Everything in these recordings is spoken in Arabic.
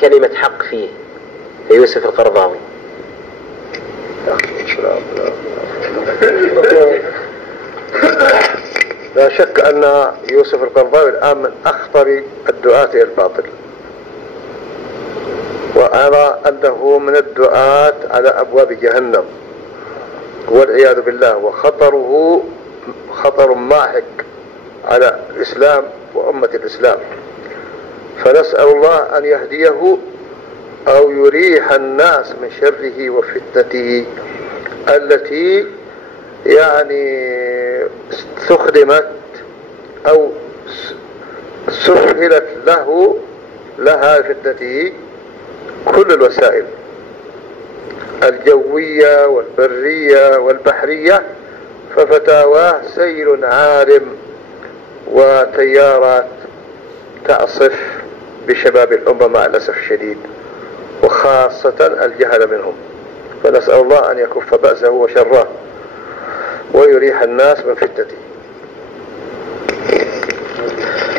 كلمة حق فيه يوسف القرضاوي. لا شك أن يوسف القرضاوي الآن من أخطر الدعاة إلى الباطل، وأرى أنه من الدعاة على أبواب جهنم والعياذ بالله، وخطره خطر ماحق على الإسلام وأمة الإسلام. فنسأل الله أن يهديه أو يريح الناس من شره وفتنته التي يعني استخدمت أو سهلت لها فتنته كل الوسائل الجوية والبرية والبحرية، ففتاواه سيل عارم وتيارات تعصف بشباب الأمة مع الأسف الشديد، وخاصة الجهل منهم. فنسأل الله أن يكف بأسه وشره ويريح الناس من فتنته.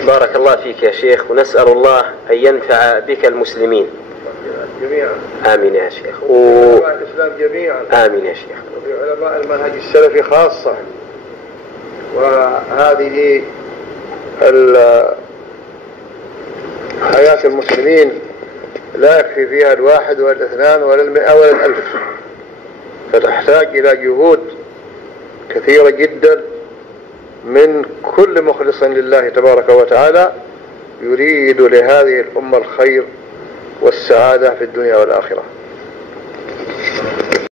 بارك الله فيك يا شيخ، ونسأل الله أن ينفع بك المسلمين جميعا. آمين يا شيخ. وعلماء الإسلام جميعا. آمين يا شيخ. وعلماء المنهج السلفي خاصة. وهذه حياة المسلمين لا يكفي فيها الواحد ولا الاثنان ولا 100 ولا 1000، فتحتاج إلى جهود كثيرة جدا من كل مخلص لله تبارك وتعالى يريد لهذه الأمة الخير والسعادة في الدنيا والآخرة.